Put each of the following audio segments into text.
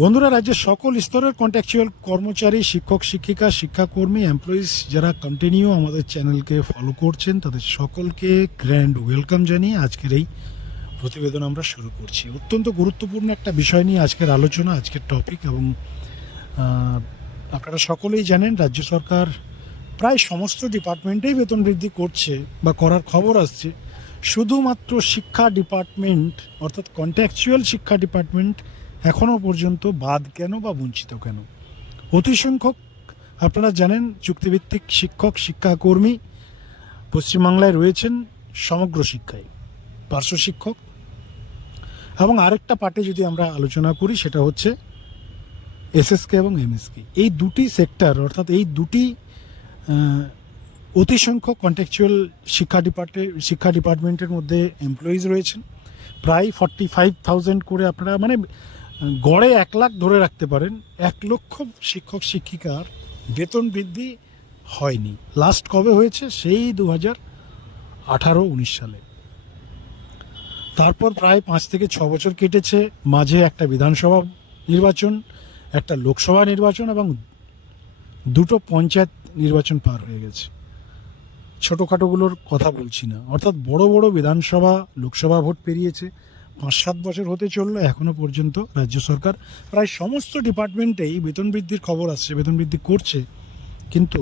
বন্ধুরা, রাজ্যের সকল স্তরের কন্ট্রাকচুয়াল কর্মচারী, শিক্ষক, শিক্ষিকা, শিক্ষাকর্মী এমপ্লয়িজ যারা কন্টিনিউ আমাদের চ্যানেলকে ফলো করছেন, তাদের সকলকে গ্র্যান্ড ওয়েলকাম জানিয়ে আজকের এই প্রতিবেদন আমরা শুরু করছি। অত্যন্ত গুরুত্বপূর্ণ একটা বিষয় নিয়ে আজকের আলোচনা, আজকের টপিক এবং আপনারা সকলেই জানেন, রাজ্য সরকার প্রায় সমস্ত ডিপার্টমেন্টেই বেতন বৃদ্ধি করছে বা করার খবর আসছে। শুধুমাত্র শিক্ষা ডিপার্টমেন্ট অর্থাৎ কন্ট্রাকচুয়াল শিক্ষা ডিপার্টমেন্ট এখনও পর্যন্ত বাদ কেন বা বঞ্চিত কেন? অতি সংখ্যক আপনারা জানেন, চুক্তিভিত্তিক শিক্ষক, শিক্ষাকর্মী পশ্চিমবাংলায় রয়েছেন সমগ্র শিক্ষায়। পার্শ্ব শিক্ষক। এবং আরেকটা পার্টে যদি আমরা আলোচনা করি, সেটা হচ্ছে এসএসকে এবং এমএসকে। এই দুটি সেক্টর, অর্থাৎ এই দুটি অতি সংখ্যক কন্ট্রাকচুয়াল শিক্ষা ডিপার্টে শিক্ষা ডিপার্টমেন্টের মধ্যে এমপ্লয়িজ রয়েছেন। প্রায় ফর্টি ফাইভ থাউজেন্ড করে আপনারা মানে গড়ে এক লাখ ধরে রাখতে পারেন, এক লক্ষ শিক্ষক শিক্ষিকার বেতন বৃদ্ধি হয়নি। লাস্ট কবে হয়েছে? সেই দু হাজার আঠারো উনিশ সালে। তারপর প্রায় পাঁচ থেকে ছ বছর কেটেছে। মাঝে একটা বিধানসভা নির্বাচন, একটা লোকসভা নির্বাচন এবং দুটো পঞ্চায়েত নির্বাচন পার হয়ে গেছে। ছোটোখাটোগুলোর কথা বলছি না। অর্থাৎ বড় বড় বিধানসভা, লোকসভা ভোট পেরিয়েছে। পাঁচ সাত বছর হতে চলল এখনও পর্যন্ত রাজ্য সরকার। প্রায় সমস্ত ডিপার্টমেন্টেই বেতন বৃদ্ধির খবর আসছে, বেতন বৃদ্ধি করছে। কিন্তু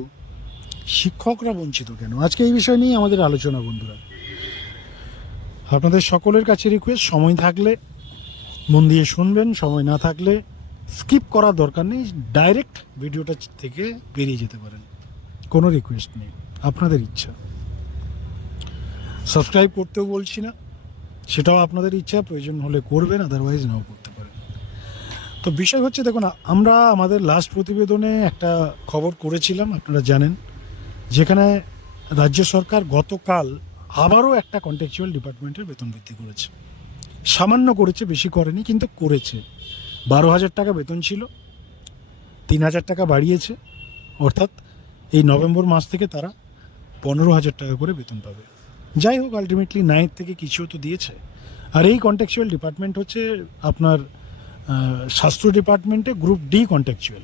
শিক্ষকরা বঞ্চিত কেন? আজকে এই বিষয় নিয়ে আমাদের আলোচনা, বন্ধুরা। আপনাদের সকলের কাছে রিকোয়েস্ট সময় থাকলে মন দিয়ে শুনবেন, সময় না থাকলে স্কিপ করার দরকার নেই ডাইরেক্ট ভিডিওটা থেকে বেরিয়ে যেতে পারেন। কোনো রিকোয়েস্ট নেই, আপনাদের ইচ্ছা। সাবস্ক্রাইব করতেও বলছি না। সেটাও আপনাদের ইচ্ছা, প্রয়োজন হলে করবেন আদারওয়াইজ নাও করতে পারেন। তো বিষয় হচ্ছে, দেখুন, আমরা আমাদের লাস্ট প্রতিবেদনে একটা খবর করেছিলাম, আপনারা জানেন, যেখানে রাজ্য সরকার গতকাল আবারও একটা কন্টেকচুয়াল ডিপার্টমেন্টের বেতন বৃদ্ধি করেছে। সামান্য করেছে, বেশি করেনি, কিন্তু করেছে। বারো হাজার টাকা বেতন ছিল, তিন হাজার টাকা বাড়িয়েছে, অর্থাৎ এই নভেম্বর মাস থেকে তারা পনেরো হাজার টাকা করে বেতন পাবে। যাই হোক আলটিমেটলি নাইন থেকে কিছু তো দিয়েছে। আর এই কন্ট্যাকচুয়াল ডিপার্টমেন্ট হচ্ছে আপনার স্বাস্থ্য ডিপার্টমেন্টে গ্রুপ ডি কন্ট্যাকচুয়াল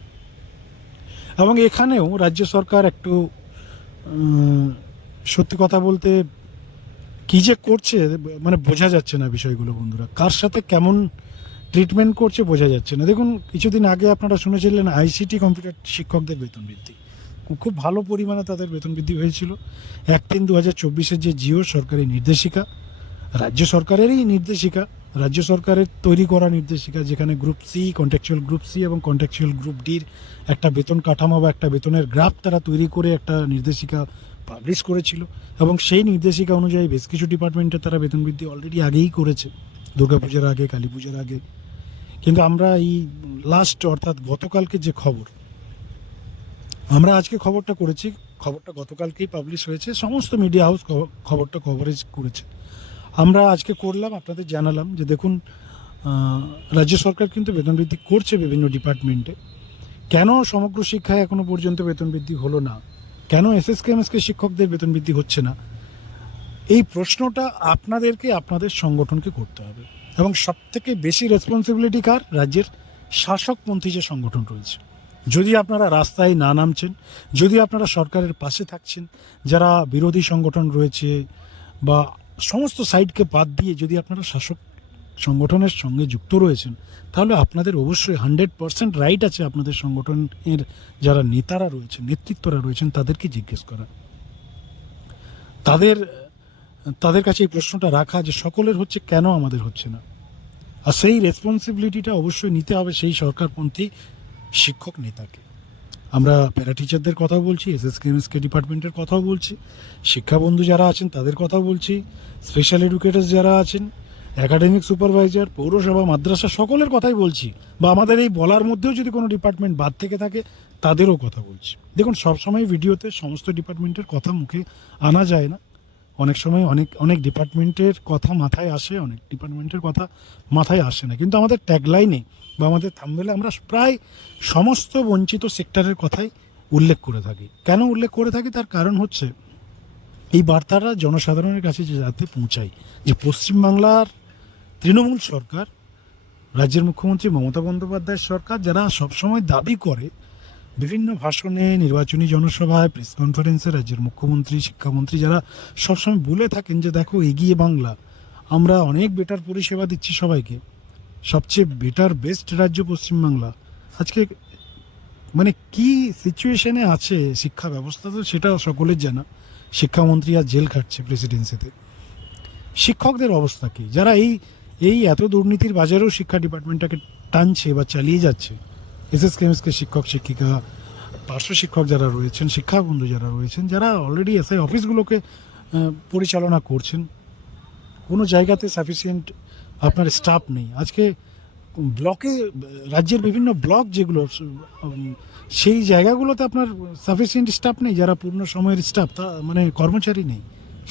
এবং এখানেও রাজ্য সরকার একটু সত্যি কথা বলতে কি যে করছে মানে বোঝা যাচ্ছে না বিষয়গুলো বন্ধুরা। কার সাথে কেমন ট্রিটমেন্ট করছে বোঝা যাচ্ছে না। দেখুন, কিছুদিন আগে আপনারা শুনেছিলেন আইসিটি কম্পিউটার শিক্ষকদের বেতন বৃদ্ধি খুব ভালো পরিমাণে তাদের বেতন বৃদ্ধি হয়েছিল। এক তিন দু হাজার চব্বিশের যে জিও সরকারি নির্দেশিকা, রাজ্য সরকারেরই নির্দেশিকা, রাজ্য সরকারের তৈরি করা নির্দেশিকা, যেখানে group C contractual group C এবং কন্ট্রাকচুয়াল গ্রুপ ডির একটা বেতন কাঠামো বা একটা বেতনের গ্রাফ তারা তৈরি করে একটা নির্দেশিকা পাবলিশ করেছিল এবং সেই নির্দেশিকা অনুযায়ী বেশ কিছু ডিপার্টমেন্টে তারা বেতন বৃদ্ধি অলরেডি আগেই করেছে। দুর্গাপূজার আগে কালী পুজোর আগে। কিন্তু আমরা এই লাস্ট অর্থাৎ গতকালকে যে খবর আমরা আজকে খবরটা করেছি, খবরটা গতকালকেই পাবলিশ হয়েছে, সমস্ত মিডিয়া হাউস খবরটা কভারেজ করেছে। আমরা আজকে করলাম, আপনাদের জানালাম যে দেখুন রাজ্য সরকার কিন্তু বেতন বৃদ্ধি করছে বিভিন্ন ডিপার্টমেন্টে কেন সমগ্র শিক্ষায় এখনও পর্যন্ত বেতন বৃদ্ধি হলো না? কেন এসএসকে এমএসকে শিক্ষকদের বেতন বৃদ্ধি হচ্ছে না? এই প্রশ্নটা আপনাদেরকে, আপনাদের সংগঠনকে করতে হবে। এবং সবথেকে বেশি রেসপন্সিবিলিটি কার? রাজ্যের শাসকপন্থী যে সংগঠন রয়েছে। যদি আপনারা রাস্তায় না নামছেন, যদি আপনারা সরকারের পাশে থাকছেন, যারা বিরোধী সংগঠন রয়েছে বা সমস্ত সাইডকে বাদ দিয়ে যদি আপনারা শাসক সংগঠনের সঙ্গে যুক্ত রয়েছেন, তাহলে আপনাদের অবশ্যই হান্ড্রেড পার্সেন্ট রাইট আছে আপনাদের সংগঠনের যারা নেতারা রয়েছেন, নেতৃত্বরা রয়েছেন, তাদেরকে জিজ্ঞেস করা। তাদের তাদের কাছে এই প্রশ্নটা রাখা যে সকলের হচ্ছে কেন আমাদের হচ্ছে না। আর সেই রেসপন্সিবিলিটিটা অবশ্যই নিতে হবে সেই সরকারপন্থী শিক্ষক নেতাকে। আমরা প্যারা টিচারদের কথাও বলছি, এস এস কে ডিপার্টমেন্টের কথাও বলছি, শিক্ষাবন্ধু যারা আছেন তাদের কথাও বলছি, স্পেশাল এডুকেটার্স যারা আছেন, একাডেমিক সুপারভাইজার, পৌরসভা, মাদ্রাসা সকলের কথাই বলছি বা আমাদের এই বলার মধ্যেও যদি কোনো ডিপার্টমেন্ট বাদ থেকে থাকে তাদেরও কথা বলছি। দেখুন, সবসময় ভিডিওতে সমস্ত ডিপার্টমেন্টের কথা মুখে আনা যায় না। অনেক সময় অনেক অনেক ডিপার্টমেন্টের কথা মাথায় আসে, অনেক ডিপার্টমেন্টের কথা মাথায় আসে না। কিন্তু আমাদের ট্যাগলাইনে বা আমাদের থামবেলে আমরা প্রায় সমস্ত বঞ্চিত সেক্টরের কথাই উল্লেখ করে থাকি। কেন উল্লেখ করে থাকি? তার কারণ হচ্ছে, এই বার্তাটা জনসাধারণের কাছে যে যাতে পৌঁছায়, যে পশ্চিমবাংলার তৃণমূল সরকার, রাজ্যের মুখ্যমন্ত্রী মমতা বন্দ্যোপাধ্যায়ের সরকার, যারা সবসময় দাবি করে বিভিন্ন ভাষণে নির্বাচনী জনসভায় প্রেস কনফারেন্সে রাজ্যের মুখ্যমন্ত্রী, শিক্ষামন্ত্রী যারা সবসময় বলে থাকেন যে, দেখো, এগিয়ে বাংলা। আমরা অনেক বেটার পরিষেবা দিচ্ছি সবাইকে। সবচেয়ে বেটার বেস্ট রাজ্য পশ্চিমবাংলা। আজকে মানে কি সিচুয়েশনে আছে শিক্ষা ব্যবস্থা তো সেটা সকলের জানা। শিক্ষামন্ত্রী আর জেল খাটছে প্রেসিডেন্সিতে শিক্ষকদের অবস্থা কি? যারা এই এই এত দুর্নীতির বাজারেও শিক্ষা ডিপার্টমেন্টটাকে টানছে বা চালিয়ে যাচ্ছে এস এস কেমসকে শিক্ষক, শিক্ষিকা, পার্শ্ব শিক্ষক যারা রয়েছেন, শিক্ষাবন্ধু যারা রয়েছেন, যারা অলরেডি এসআই অফিসগুলোকে পরিচালনা করছেন, কোনো জায়গাতে সাফিসিয়েন্ট আপনার স্টাফ নেই। আজকে ব্লকে, রাজ্যের বিভিন্ন ব্লক যেগুলো সেই জায়গাগুলোতে আপনার সাফিসিয়েন্ট স্টাফ নেই, যারা পূর্ণ সময়ের স্টাফ তা মানে কর্মচারী নেই।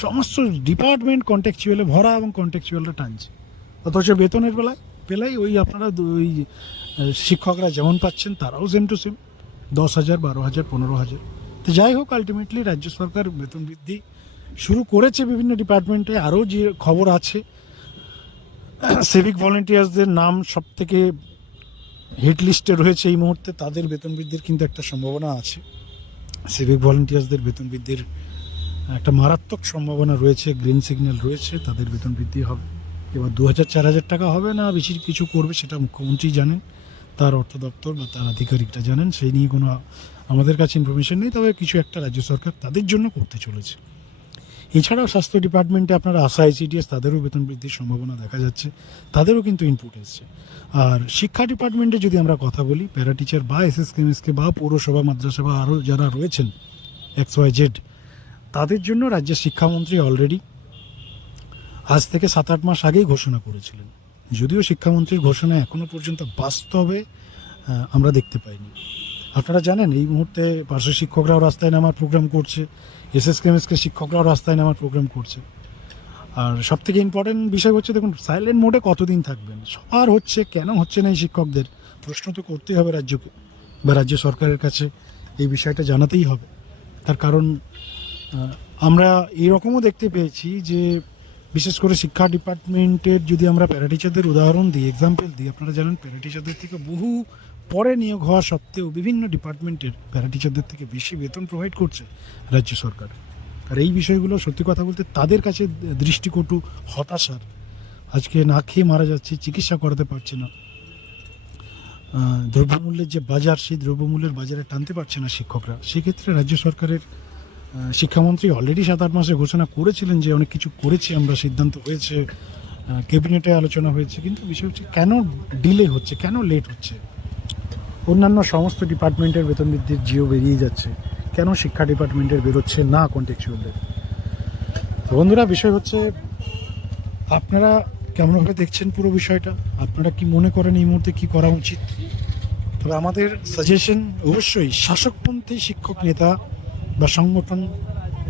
সমস্ত ডিপার্টমেন্ট কন্ট্যাকচুয়ালে ভরা এবং কন্ট্যাকচুয়ালটা টানছে। অথচ বেতনের বেলায় পেলাই ওই আপনারা ওই শিক্ষকরা যেমন পাচ্ছেন, তারাও সেম টু সেম দশ হাজার, বারো হাজার, পনেরো হাজার। তো যাই হোক আলটিমেটলি রাজ্য সরকার বেতন বৃদ্ধি শুরু করেছে বিভিন্ন ডিপার্টমেন্টে আরও যে খবর আছে সিভিক ভলেন্টিয়ার্সদের নাম সব থেকে হিট লিস্টে রয়েছে এই মুহূর্তে, তাদের বেতন বৃদ্ধির কিন্তু একটা সম্ভাবনা আছে। সিভিক ভলেন্টিয়ার্সদের বেতন বৃদ্ধির একটা মারাত্মক সম্ভাবনা রয়েছে গ্রিন সিগন্যাল রয়েছে, তাদের বেতন বৃদ্ধি হবে। এবার দু হাজার, চার হাজার টাকা হবে না বেশি কিছু করবে, সেটা মুখ্যমন্ত্রী জানেন। তার অর্থ দপ্তর বা তার আধিকারিকরা জানেন, সেই নিয়ে কোনো আমাদের কাছে ইনফরমেশন নেই, তবে কিছু একটা রাজ্য সরকার তাদের জন্য করতে চলেছে। এছাড়াও স্বাস্থ্য ডিপার্টমেন্টে আপনারা আশা আইসিডিএস, তাদেরও বেতন বৃদ্ধির সম্ভাবনা দেখা যাচ্ছে, তাদেরও কিন্তু ইনপুট এসছে। আর শিক্ষা ডিপার্টমেন্টে যদি আমরা কথা বলি প্যারা টিচার বা এস এস কেমএসকে বা পৌরসভা, মাদ্রাসা বা আরও যারা রয়েছেন এক্স ওয়াই জেড তাদের জন্য রাজ্যের শিক্ষামন্ত্রী অলরেডি আজ থেকে সাত আট মাস আগেই ঘোষণা করেছিলেন। যদিও শিক্ষামন্ত্রীর ঘোষণা এখনও পর্যন্ত বাস্তবে আমরা দেখতে পাইনি। আপনারা জানেন, এই মুহূর্তে পার্শ্ব শিক্ষকরাও রাস্তায় নামার প্রোগ্রাম করছে এস এস কেমএসকে শিক্ষকরাও রাস্তায় নামার প্রোগ্রাম করছে। আর সব থেকে ইম্পর্টেন্ট বিষয় হচ্ছে, দেখুন সাইলেন্ট মোডে কতদিন থাকবেন? সবার হচ্ছে, কেন হচ্ছে না এই শিক্ষকদের? প্রশ্ন তো করতেই হবে রাজ্যকে বা রাজ্য সরকারের কাছে। এই বিষয়টা জানাতেই হবে। তার কারণ আমরা এরকমও দেখতে পেয়েছি যে বিশেষ করে শিক্ষা ডিপার্টমেন্টের যদি আমরা প্যারাটিচারদের উদাহরণ দিই এক্সাম্পল দিই, আপনারা জানেন প্যারাটিচারদের থেকে বহু পরে নিয়োগ হওয়া সত্ত্বেও বিভিন্ন ডিপার্টমেন্টের প্যারাটিচারদের থেকে বেশি বেতন প্রোভাইড করছে রাজ্য সরকার। আর এই বিষয়গুলো সত্যি কথা বলতে তাদের কাছে দৃষ্টিকটু হতাশার। আজকে না খেয়ে মারা যাচ্ছে, চিকিৎসা করাতে পারছে না। দ্রব্যমূল্যের যে বাজার, সেই দ্রব্যমূল্যের বাজারে টানতে পারছে না শিক্ষকরা। সেক্ষেত্রে রাজ্য সরকারের শিক্ষামন্ত্রী অলরেডি সাত আট মাসে ঘোষণা করেছিলেন যে অনেক কিছু করেছি, আমরা সিদ্ধান্ত হয়েছে ক্যাবিনেটে আলোচনা হয়েছে, কিন্তু বিষয় হচ্ছে কেন ডিলে হচ্ছে, কেন লেট হচ্ছে? অন্যান্য সমস্ত ডিপার্টমেন্টের বেতন বৃদ্ধির জিও বেরিয়ে যাচ্ছে, কেন শিক্ষা ডিপার্টমেন্টের বেরোচ্ছে না কন্টেক্সুয়ালদের তো বন্ধুরা, বিষয় হচ্ছে, আপনারা কেমনভাবে দেখছেন পুরো বিষয়টা? আপনারা কি মনে করেন এই মুহূর্তে কি করা উচিত? তবে আমাদের সাজেশন অবশ্যই, শাসকপন্থী শিক্ষক নেতা বা সংগঠন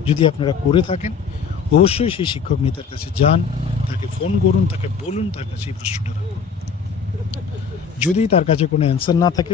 যদি আপনারা করে থাকেন, অবশ্যই সেই শিক্ষক নেতার কাছে যান, তাকে ফোন করুন, তাকে বলুন তার কাছে এই প্রশ্নটা রাখুন। যদি তার কাছে কোনো অ্যান্সার না থাকে